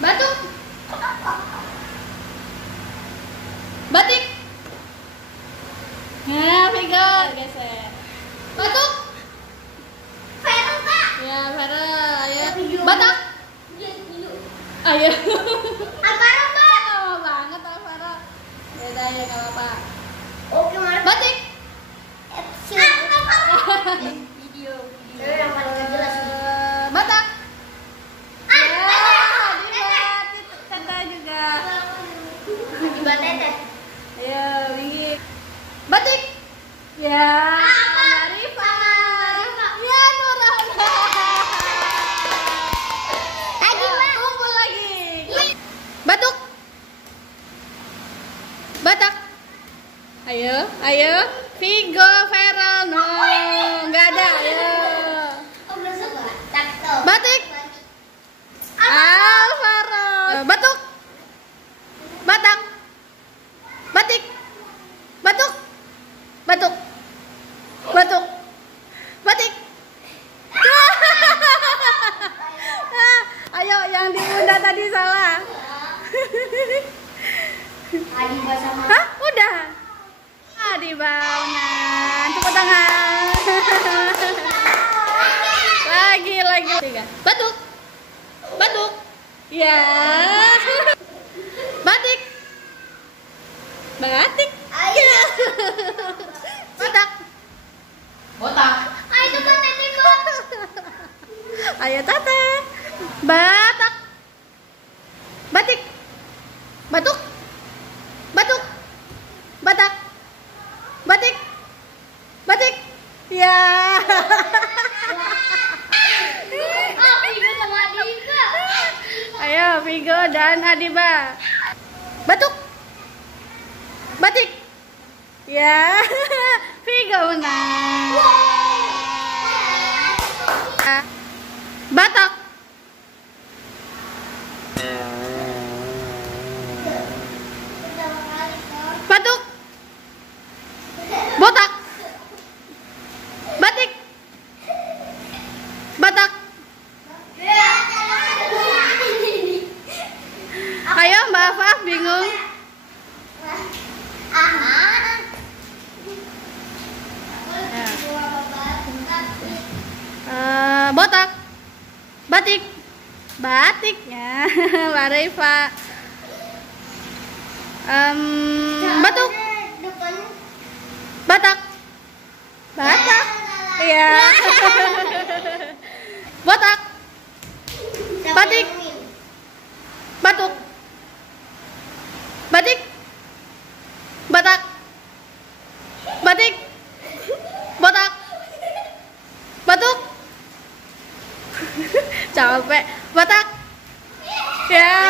Batuk. Batik. Nah, pegang. Geser. Batuk. Farel, Pak. Ya, Farel. Ya. Batak. Ayo. Alvaro, Pak. Lama banget Farel. Beda ya, nggak apa-apa. Oke, Mas. Batik. Video. Yang paling nggak jelas nih. Batak. Ya, Teteh. Teteh juga. Di Teteh. Ayo, Wingi. Batik. Ya. Rifa. Ya, Nurana. Lagi, Pak. Kumpul lagi. Batuk. Batak. Ayo. Vigo, Farel, no. Nggak ada, ayo. Oh, berasa, Pak. Takto. Batik. Alvaro. Batuk. Batak. Batik. Batuk. Batuk. Batuk. Batik. Ayo, yang di bunda tadi salah. Adi sama. Hah? Udah. Di bangunan. Tepuk tangan. Lagi. Tiga. Batuk. Batuk. Ya. Batik. Batik. Ayo. Batak. Botak. Ayo, itu kan Teteko. Ayo Tata. Batak. Batik. Batuk. Batuk. Batak. Batik. Batik. Ya. Oh, Vigo sama Adiba. Ayo Vigo dan Adiba. Batuk. Batik. Ya. Vigo menang. Batak. Batuk. Botak. Batik. Batak. Ayo Mbak Afaf bingung. Botak. Batik. Batiknya Mbak Reva. Batuk. Batak. Batak. Iya. Botak. Batik. Batuk. Batik. Batak. Batik. Botak. Batuk. Capek. Batak. Ya.